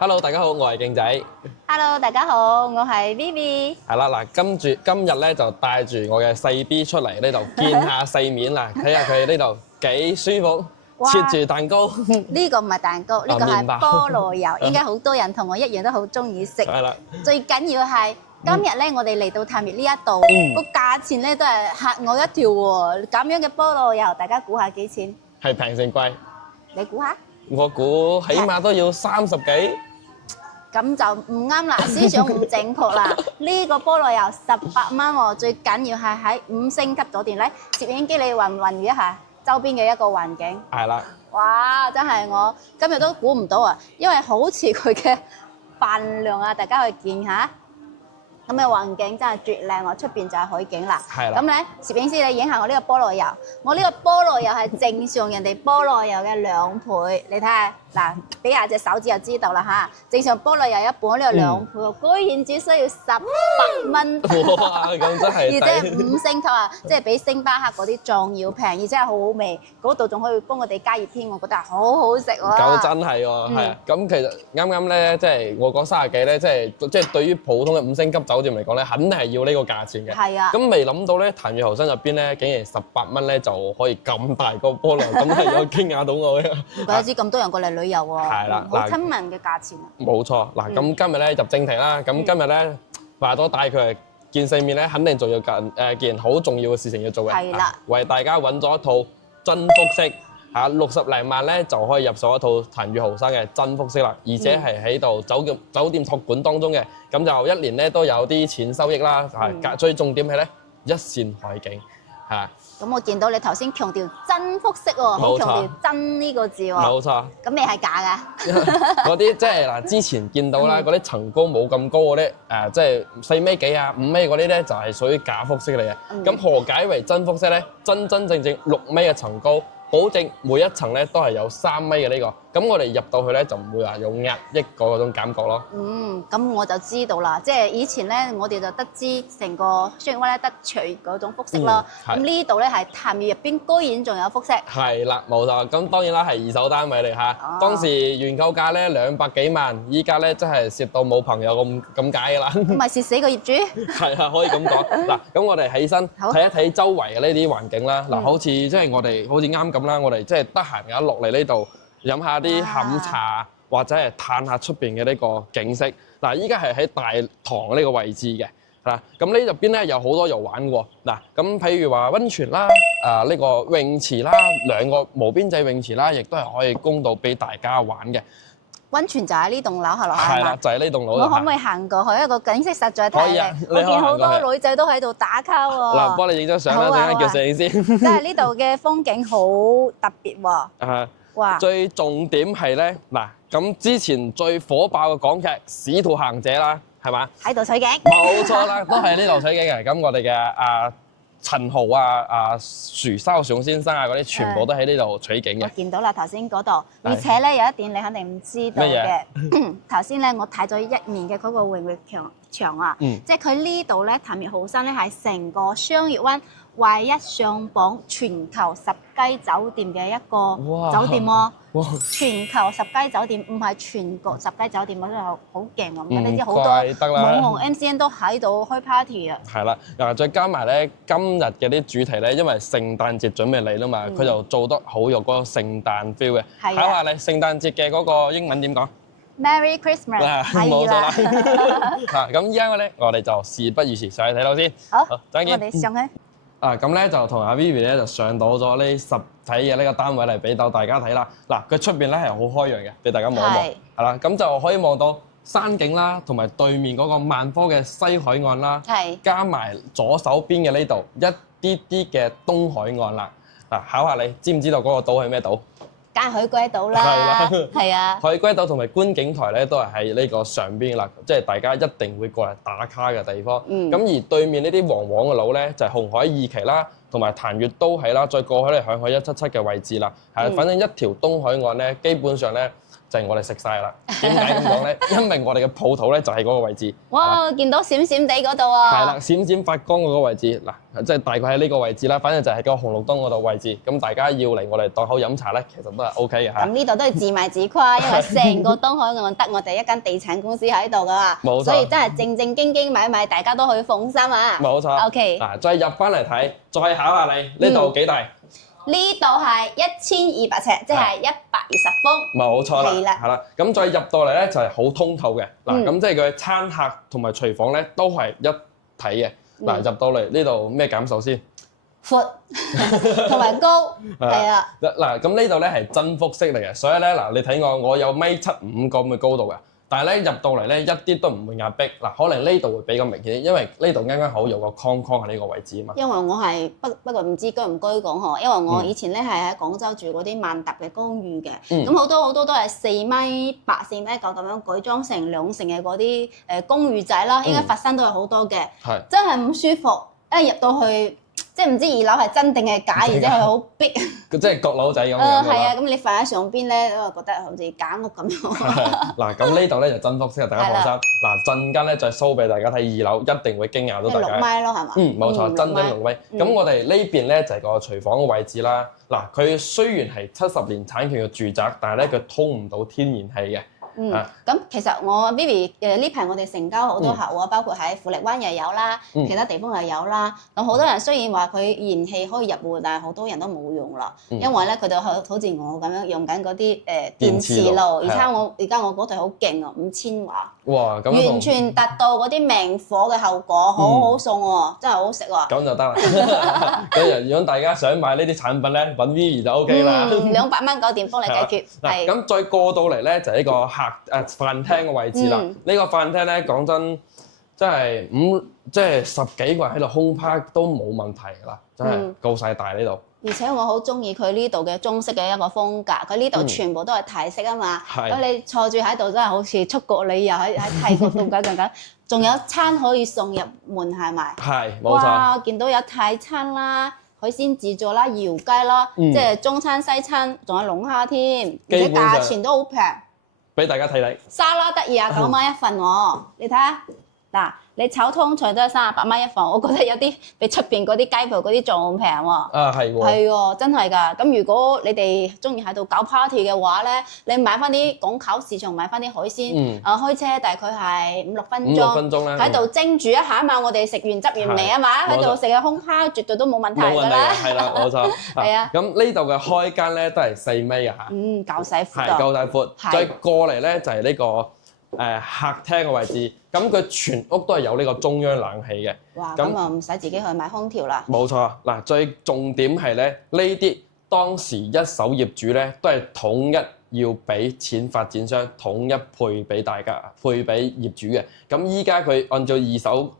Hello，大家好，我係勁仔。Hello，大家好，我係 Vivi。係啦，嗱，今日咧就帶住我嘅細 B 出嚟呢度見下世面啦，睇下佢呢度幾舒服，哇切住蛋糕。呢個唔係蛋糕，呢個係麵包菠蘿油，應該好多人同我一樣都好中意食。係啦，最緊要係今日咧，我哋嚟到探月呢一度，個價錢咧都係嚇我一跳喎。咁樣嘅菠蘿油，大家估下幾錢？係平定貴？你估下？我估起碼都要30幾。咁就唔啱啦，思想唔正確啦。呢個菠蘿油18蚊喎，最緊要係喺5星級酒店咧。攝影機你雲唔雲一下周邊嘅一個環境？係啦，哇！真係我今日都估唔到啊，因為好似佢嘅飯量啊，大家去見下。咁嘅環境真係絕靚喎，出邊就係海景啦。係啦咁咧，攝影師你影下我呢個菠蘿油，我呢個菠蘿油係正常人哋菠蘿油嘅2倍，你睇下嗱，比下隻手指就知道啦嚇。正常菠蘿油一半，呢個2倍喎，居然只需要18蚊。哇，咁真係而且係抵。 5星級啊，即係比星巴克嗰啲仲要平，而且係好好味。嗰度仲可以幫我哋加熱添，我覺得好好食喎。咁真係喎，係啊。咁其實啱啱咧，即係我講30幾咧，即係對於普通嘅5星級酒店嚟講咧，肯定係要呢個價錢嘅。係啊。咁未諗到咧，譚月豪生入邊咧，竟然18蚊咧就可以咁大個菠蘿，咁係有驚訝到我嘅。怪得知咁多人過嚟旅遊喎。係啦好親民嘅價錢啊。冇錯，嗱咁今日咧入正題啦。咁今日咧話多帶佢嚟見世面咧，肯定仲要件好重要嘅事情要做嘅。係啦，為大家揾咗一套真復式嚇60零萬咧就可以入手一套譚月豪生嘅真復式啦，而且係喺度酒店託管當中嘅，咁就1年咧都有啲錢收益啦。最重點係咧一線海景嚇。咁我見到你頭先強調真復式喎，好強調真呢個字喎。冇錯。咁你係假㗎？嗰啲即係嗱，之前見到啦，嗰啲層高冇咁高嗰啲即係4米幾啊、5米嗰啲咧，就係屬於假復式嚟嘅。咁何解為真復式咧？真正6米嘅層高，保證每一層咧都係有3米嘅呢個。咁我哋入到去咧就唔會話有壓抑嗰種感覺咯。咁我就知道啦，即係以前咧，我哋就得知成個雙月灣咧得隨嗰種復式咯。咁呢度咧係譚月入邊居然仲有復式。係啦，冇錯。咁當然啦，係二手單位嚟嚇。當時原購價咧200幾萬，依家咧真係蝕到冇朋友咁解㗎啦。咁咪蝕死個業主？係啊，可以咁講。嗱，咁我哋起身睇一睇周圍嘅呢啲環境啦。嗱，好似即係我哋好似啱咁啦，我哋即係得閒嘅落嚟呢度飲下啲下午茶，或者係嘆下出邊嘅呢個景色。嗱，依家係喺大堂呢個位置嘅，係啦。咁呢入邊咧有好多遊玩喎。嗱，咁譬如話溫泉啦，呢個泳池啦，2個無邊際泳池啦，亦都係可以供到俾大家玩嘅。溫泉就喺呢棟樓下落下係啦，就係呢棟樓。我可唔可以行過去？一個景色實在太靚，我見好多女仔都喺度打卡喎。嗱，幫你影張相啦，陣間叫攝影先。即係呢度嘅風景好特別喎。哇！最重點係咧，嗱，咁之前最火爆嘅港劇《使徒行者》啦，係嘛？喺度取景。冇錯啦，都係呢度取景嘅。咁我哋嘅陳豪樹梢熊先生嗰啲，全部都喺呢度取景嘅。我見到啦，頭先嗰度，而且咧有一點你肯定唔知道嘅。頭先咧我睇咗一面嘅嗰個泳域牆啊，即係佢呢度咧，譚月豪生咧係成個雙月灣唯一上榜全球10佳酒店嘅一個酒店喎。全球10佳酒店，唔係全國10佳酒店，我真係好勁喎！唔知好多網紅 MCN 都喺度開 party 啊！係啦，嗱，再加埋咧今日嘅啲主題咧，因為聖誕節準備嚟啦嘛，佢就做得好有嗰個聖誕 feel 嘅。考下你聖誕節嘅嗰個英文點講？ Merry Christmas， 冇錯啦。咁依家我哋就事不宜遲，上去睇樓先。好，再見。我哋上去。咁咧就同阿 Vivi 咧就上到咗呢實體嘅呢個單位嚟俾到大家睇啦。嗱，佢出邊咧係好開揚嘅，俾大家望一望。係啦，咁就可以望到山景啦，同埋對面嗰個萬科嘅西海岸啦。係。加埋左手邊嘅呢度一啲啲嘅東海岸啦。嗱，考下你知唔知道嗰個島係咩島？梗係海龜島啦，係啊，海龜島同埋觀景台咧都係喺呢個上邊啦，即係大家一定會過嚟打卡嘅地方。咁而對面呢啲黃黃嘅樓咧就係紅海二期啦，同埋潭粵都係啦，再過去咧響海177嘅位置啦。係，反正一條東海岸咧，基本上咧就係我哋食晒啦。點解咁講咧？因為我哋嘅鋪頭咧就係嗰個位置。哇！見到閃閃地嗰度啊！係啦，閃閃發光嗰個位置嗱，即係大概喺呢個位置啦。反正就係個紅綠燈嗰度位置。咁大家要嚟我哋檔口飲茶咧，其實都係 OK 嘅嚇。咁呢度都係自賣自誇，因為成個東海岸得我哋一間地產公司喺度噶嘛，冇錯，所以真係正正經經買賣，大家都可以放心啊。冇錯。OK。嗱，再入翻嚟睇，再考下你呢度幾大？呢度係1200尺，即係120方。冇錯啦，係啦，係啦。咁再入到嚟咧就係好通透嘅嗱，咁即係佢餐客同埋廚房咧都係一體嘅嗱。入到嚟呢度咩感受先？闊同埋高，係啊。嗱，咁呢度咧係真複式嚟嘅，所以咧嗱，你睇我有1.75米咁嘅高度嘅。但係咧入到嚟咧一啲都唔會壓迫嗱，可能呢度會比較明顯啲，因為呢度啱啱好有個框框喺呢個位置啊嘛。因為我係不過唔知居唔居港嗬，因為我以前咧係喺廣州住嗰啲萬達嘅公寓嘅，咁好多都係4.8米、4.9米咁樣改裝成2層嘅嗰啲公寓仔啦，應該佛山都有好多嘅，真係唔舒服，一入到去。即係唔知2樓係真定係假，而且佢好逼。佢真係閣樓仔咁樣。係啊，咁你瞓喺上邊咧，都係覺得好似假屋咁樣。嗱，咁呢度咧就真複式，大家放心。嗱，陣間咧再 show 俾大家睇2樓，一定會驚訝到大家。6米咯，係嘛？冇錯，真正6米。咁我哋呢邊咧就係個廚房嘅位置啦。嗱，佢雖然係70年產權嘅住宅，但係咧佢通唔到天然氣嘅。咁其實我 Vivi 呢排我哋成交好多客喎，包括喺富力灣又有啦，其他地方又有啦。咁好多人雖然話佢燃氣可以入戶，但係好多人都冇用啦，因為咧佢哋好似我咁樣用緊嗰啲電磁爐，而家我嗰台好勁啊，5000瓦，哇！咁完全達到嗰啲明火嘅效果，好好送喎，真係好食喎。咁就得啦。咁如果大家想買呢啲產品咧，揾 Vivi 就 OK 啦。200蚊搞掂幫你解決。嗱，咁再過到嚟咧就係呢個飯廳嘅位置啦。呢個飯廳咧講真，真係即係10幾個人喺度空趴都冇問題㗎啦，真係夠晒大呢度。而且我好中意佢呢度嘅中式嘅一個風格，佢呢度全部都係泰式啊嘛。咁你坐住喺度真係好似出國旅遊喺泰國度咁，仲有餐可以送入門係咪？係，冇錯。哇！見到有泰餐啦、海鮮自助啦、窯雞啦，即係中餐西餐，仲有龍蝦添，而且價錢都好平。俾大家睇睇，沙拉得29蚊一份喎，你睇下嗱，你炒通菜都係38蚊一份，我覺得有啲比出邊嗰啲街鋪嗰啲仲平喎。啊，係喎。係喎，真係㗎。咁如果你哋中意喺度搞 party 嘅話咧，你買翻啲港口市場買翻啲海鮮，開車大概係5-6分鐘。5-6分鐘啦。喺度蒸煮一下啊嘛，我哋食完執完味啊嘛，喺度食個空拋絕對都冇問題㗎啦。係啦，冇錯。係啊。咁呢度嘅開間咧都係4米㗎嚇。夠細闊。係夠大闊。再過嚟咧就係呢個客廳嘅位置，咁佢全屋都係有呢個中央冷氣嘅。哇！咁啊唔使自己去買空調啦。冇錯，嗱，最重點係咧，呢啲當時一手業主咧都係統一要俾錢發展商，統一配俾大家，配俾業主嘅。咁依家佢按照2手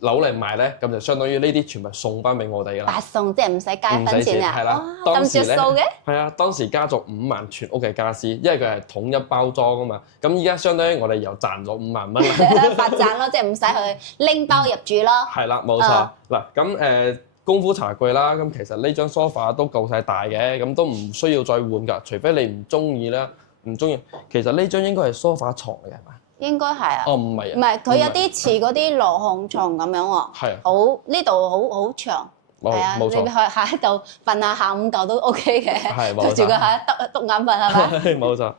樓嚟賣咧，咁就相當於呢啲全部送翻俾我哋㗎啦。白送即係唔使加分錢啊！係啦，咁著數嘅。係啊，當時加咗5萬全屋嘅家私，因為佢係統一包裝啊嘛。咁依家相當於我哋又賺咗5萬蚊啦。發賺咯，即係唔使去拎包入住咯。係啦，冇錯。嗱，咁功夫茶具啦，咁其實呢張 sofa 都夠晒大嘅，咁都唔需要再換㗎，除非你唔中意啦，唔中意。其實呢張應該係 sofa 床嚟嘅係嘛？應該係啊。哦，唔係啊。唔係，佢有啲似嗰啲羅漢床咁樣喎。係啊。好，呢度好長。係啊。冇錯。你喺度瞓下下午覺都 OK 嘅。係冇錯。對住佢喺度篤眼瞓係咪？冇錯。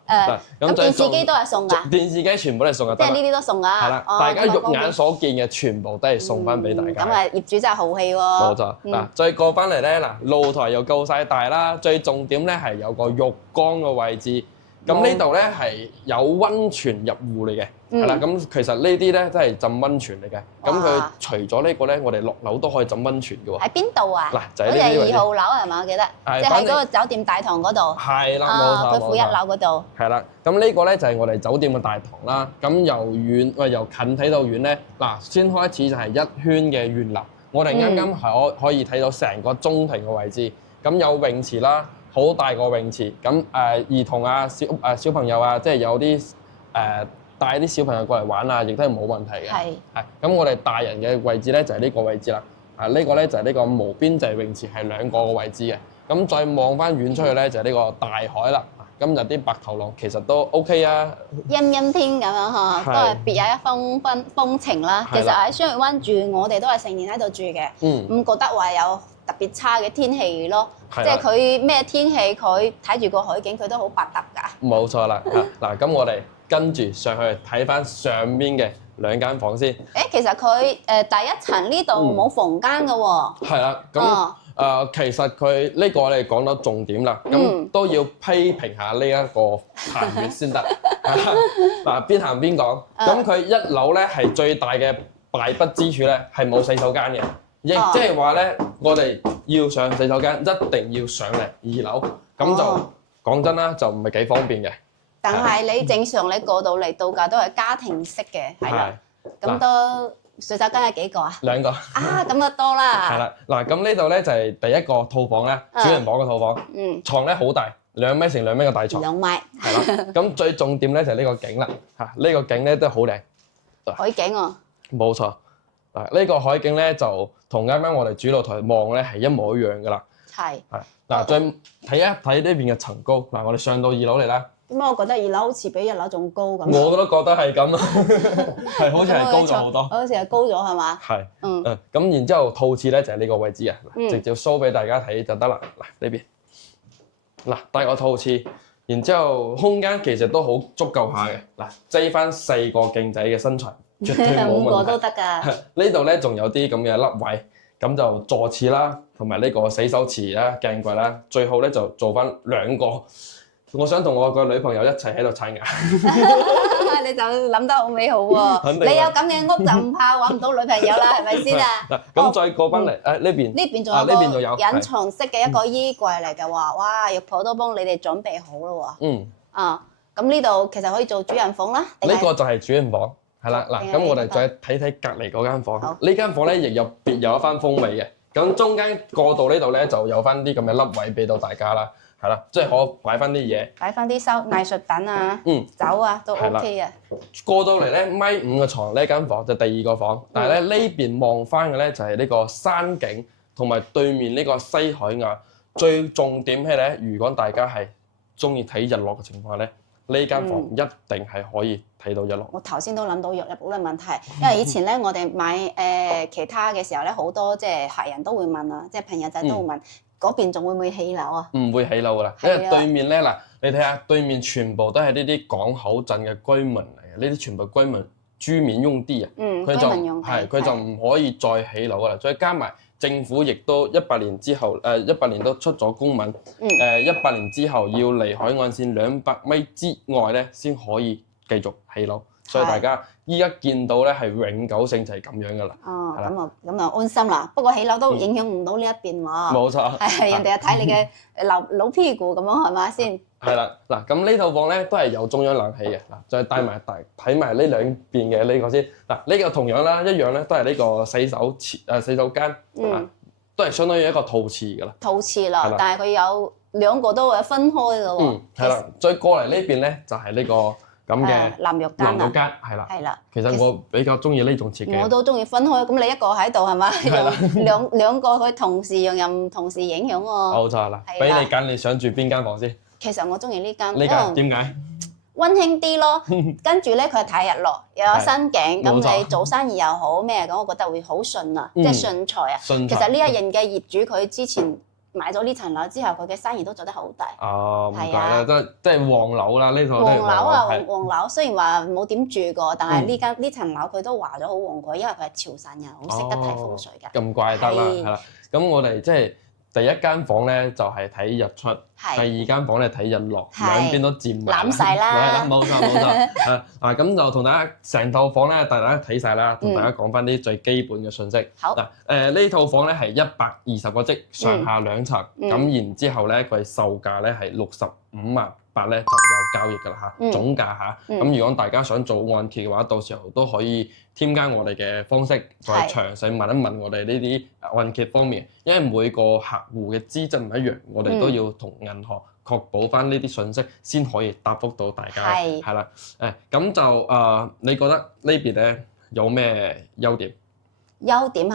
咁電視機都係送㗎。電視機全部都係送㗎。即係呢啲都送㗎。係啦。大家肉眼所見嘅全部都係送翻俾大家。咁啊，業主真係豪氣喎。冇錯。嗱，再過翻嚟咧，嗱，露台又夠晒大啦，最重點咧係有個浴缸嘅位置。咁呢度咧係有溫泉入戶嚟嘅，係啦。咁其實呢啲咧都係浸溫泉嚟嘅。咁佢除咗呢個咧，我哋落樓都可以浸溫泉嘅喎。喺邊度啊？嗱，就係呢啲位置。2號樓係嘛？我記得。係。即係喺嗰個酒店大堂嗰度。係啦，冇錯。佢負1樓嗰度。係啦。咁呢個咧就係我哋酒店嘅大堂啦。咁由近睇到遠咧，嗱，先開始就係一圈嘅園林。我哋啱啱係可以睇到成個中庭嘅位置。咁有泳池啦。好大個泳池，咁兒童啊、小朋友啊，即係有啲帶啲小朋友過嚟玩啊，亦都係冇問題嘅。係。咁我哋大人嘅位置咧就係呢個位置啦。呢個咧就係呢個無邊際泳池，係兩個位置嘅。咁再望翻遠出去咧，就係呢個大海啦。今日啲白頭浪其實都 OK 啊，陰陰天咁樣嗬，都係別有一番風情啦。其實喺雙月灣住，我哋都係成年喺度住嘅，唔覺得話有特別差嘅天氣咯。即係佢咩天氣，佢睇住個海景，佢都好百搭㗎。冇錯啦，嗱咁我哋跟住上去睇翻上面嘅2間房先。其實佢第一層呢度冇房間㗎喎。係啦，咁。其實佢呢個我哋講到重點啦，咁都要批評下呢一個行月先得。嗱，邊行邊講。咁佢1樓咧係最大嘅敗筆之處咧，係冇洗手間嘅，亦即係話咧，我哋要上洗手間一定要上嚟2樓，咁就講真啦，就唔係幾方便嘅。但係你正常你過到嚟度假都係家庭式嘅，係啦，咁都。洗手間有幾個啊？2個。啊，咁就多啦。係啦，嗱，咁呢度咧就係第一個套房咧，主人房嘅套房。床咧好大，2米乘2米嘅大床。2米。係啦，咁最重點咧就係呢個景啦，呢個景咧都好靚。海景喎。冇錯，呢個海景咧就同啱啱我哋主露台望咧係一模一樣噶啦。係。嗱，再睇一睇呢邊嘅層高，嗱，我哋上到2樓嚟啦。點解我覺得2樓好似比1樓仲高咁？我都覺得係咁，係好似係高咗好多。好似係高咗係嘛？係。咁然之後套廁咧就係呢個位置啊，直接 show 俾大家睇就得啦。嗱，呢邊，嗱，帶個套廁，然之後空間其實都好足夠下嘅。嗱，擠翻4個勁仔嘅身材，絕對冇問題。5個都得㗎。呢度咧仲有啲咁嘅凹位，咁就坐廁啦，同埋呢個洗手池啦、鏡櫃啦，最好咧就做翻2個。我想同我個女朋友一齊喺度刷牙，你就諗得好美好喎！你有咁嘅屋就唔怕揾唔到女朋友啦，係咪先啊？咁再過翻嚟，呢邊呢邊仲有個隱藏式嘅一個衣櫃嚟嘅喎，哇！浴鋪都幫你哋準備好咯喎。咁呢度其實可以做主人房啦。呢個就係主人房，係啦。嗱，咁我哋再睇睇隔離嗰間房。呢間房咧亦有別有一番風味嘅。咁中間過道呢度咧就有翻啲咁嘅凹位俾到大家啦。係啦，即係可擺翻啲嘢，擺翻啲藝術品啊，酒啊都 OK 啊。過到嚟咧，1.5米嘅床呢間房就第2個房，但係咧呢邊望翻嘅咧就係呢個山景同埋對面呢個西海岸。最重點係咧，如果大家係中意睇日落嘅情況下咧，呢間房一定係可以睇到日落。我頭先都諗到日落嘅問題，因為以前咧我哋買其他嘅時候咧，好多即係客人都會問啊，即係朋友仔都會問。嗰邊仲會唔會起樓啊？唔會起樓噶啦，因為對面咧嗱，你睇下對面全部都係呢啲港口鎮嘅居民嚟嘅，呢啲全部居民居民用地啊，佢就唔可以再起樓噶啦，再加埋政府亦都18年之後，18年都出咗公文，18年之後要離海岸線200米之外咧先可以繼續起樓。所以大家依家見到咧係永久性就係咁樣噶啦。咁啊安心啦。不過起樓都影響唔到呢一邊喎。冇錯。係人哋睇你嘅老屁股咁樣係嘛先？係啦，嗱咁呢套房咧都係有中央冷氣嘅。嗱，再帶埋睇埋呢兩邊嘅呢個先。嗱，呢個同樣啦，一樣咧都係呢個洗手間，都係相當於一個套廁噶啦。套廁啦，但係佢有2個都會分開嘅喎。係啦，再過嚟呢邊咧就係呢個。咁嘅淋浴間係啦，係啦。其實我比較中意呢種設計。我都中意分開，咁你一個喺度係嘛？係啦。兩個佢同時用又唔同時影響喎。冇錯啦，俾你揀，你想住邊間房先？其實我中意呢間。呢間點解？溫馨啲咯，跟住咧佢係睇日落，又有山景，咁你做生意又好咩咁，我覺得會好順啊，即係順財啊。其實呢一任嘅業主佢之前買咗呢層樓之後，佢嘅生意都做得好大。哦，唔怪啦，即係旺樓啦，呢套都係旺樓啊，旺樓。雖然話冇點住過，但係呢層樓佢都話咗好旺過，因為佢係潮汕人，好識得睇風水㗎。咁怪得啦，係啦。咁我哋即係第一間房咧就係睇日出，第2間房咧睇日落，兩邊都佔埋。攬曬啦。係啦，冇錯。咁就同大家成套房咧，大家睇晒啦，同大家講翻啲最基本嘅信息。好。嗱，呢套房咧係120個積，上下2層，咁然之後咧佢售價咧係65,800咧就有交易㗎啦嚇，總價嚇。咁如果大家想做按揭嘅話，到時候都可以添加我哋嘅方式，再詳細問一問我哋呢啲按揭方面，因為每個客戶嘅資質唔一樣，我哋都要同銀行確保翻呢啲信息，先可以答覆到大家。係啦，咁就你覺得呢邊咧有咩優點？優點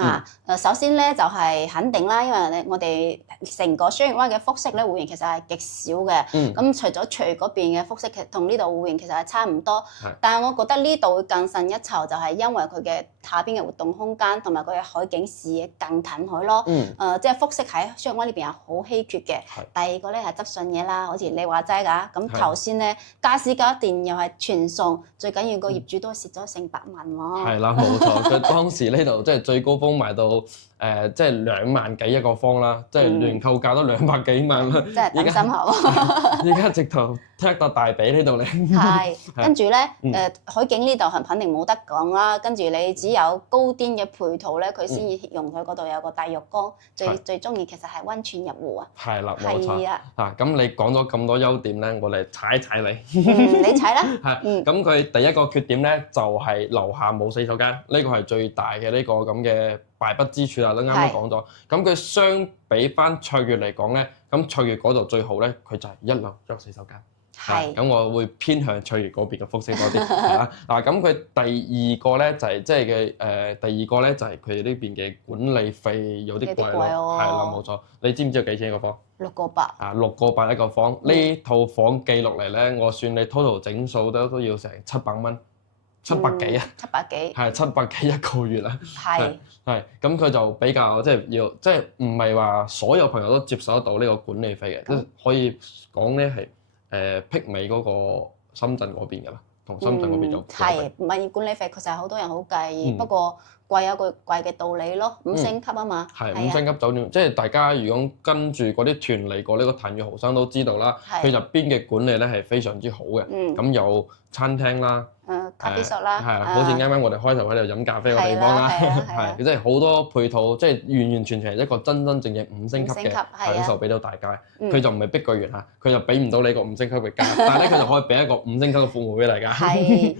嚇，首先咧就係肯定啦，因為我哋成個雙月灣嘅複式咧會員其實係極少嘅。咁除咗翠嗰邊嘅複式，其實同呢度會員其實係差唔多。但係我覺得呢度會更勝一籌，就係因為佢嘅下邊嘅活動空間同埋佢嘅海景視野更近海咯。即係複式喺雙月灣呢邊係好稀缺嘅。第二個咧係執信嘢啦，好似你話齋㗎。咁頭先咧家私家電又係全送，最緊要個業主都蝕咗成百萬喎。係啦，冇錯，佢當時呢度即係最高峰賣到即係2萬幾一個方啦，即係亂購價都200幾萬啦。真係等心口。而家直頭踢到大髀呢度咧。係，跟住咧海景呢度係肯定冇得講啦。跟住你只有高端嘅配套咧，佢先至容許嗰度有個大浴缸。最中意其實係溫泉入戶啊。係啦，冇錯。嗱，咁你講咗咁多優點咧，我嚟踩一踩你。你踩啦。係。咁佢第一個缺點咧，就係樓下冇洗手間，呢個係最大嘅呢個咁嘅敗筆之處啦。都啱啱講咗。咁佢相比翻卓越嚟講咧，咁卓越嗰度最好咧，佢就係一樓有洗手間。係。咁我會偏向卓越嗰邊嘅複式多啲。係啦。嗱，咁佢第二個咧就係即係嘅第二個咧就係佢哋呢邊嘅管理費有啲貴咯。係啦，冇錯。你知唔知幾錢一個方？6個8。6個8一個方。呢套房記錄嚟咧，我算你 total 整數都要成700蚊。700幾啊？700幾。係700幾一個月啊。係。咁佢就比較即係要即係唔係話所有朋友都接受得到呢個管理費嘅，即係可以講咧係媲美嗰個深圳嗰邊㗎啦，同深圳嗰邊就係物業管理費確實係好多人好介意，不過貴有個貴嘅道理咯，5星級啊嘛。係5星級酒店，即係大家如果跟住嗰啲團嚟過呢個瀾悅豪生都知道啦，佢入邊嘅管理咧係非常之好嘅，咁有餐廳啦。咖啡室啦，好似啱啱我哋開頭喺度飲咖啡個地方啦，係即係好多配套，即係完完全全係一個真真正正5星級嘅享受俾到大家。佢就唔係逼巨源嚇，佢就俾唔到你個5星級嘅價，但係咧佢就可以俾一個5星級嘅服務俾大家。係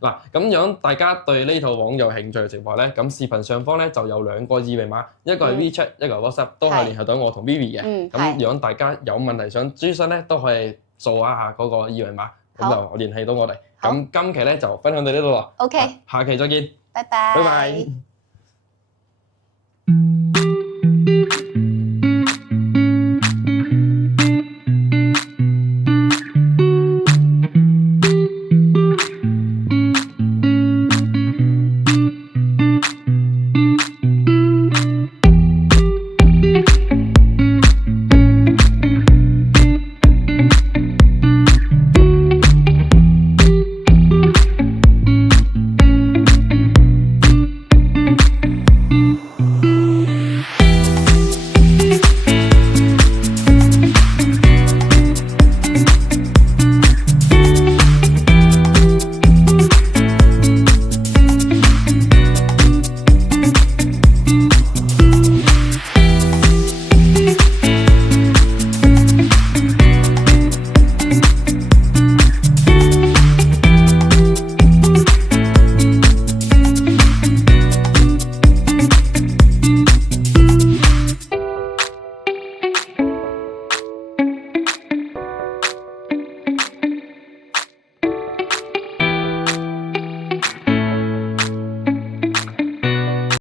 嗱，咁樣大家對呢套房有興趣嘅情況咧，咁視頻上方咧就有2個二維碼，一個係 WeChat，一個係 WhatsApp，都係聯繫到我同 Vivi 嘅。咁如果大家有問題想諮詢咧，都可以掃一下嗰個二維碼，咁就聯繫到我哋。咁今期咧就分享到呢度咯。OK，下期再見。拜拜。拜拜。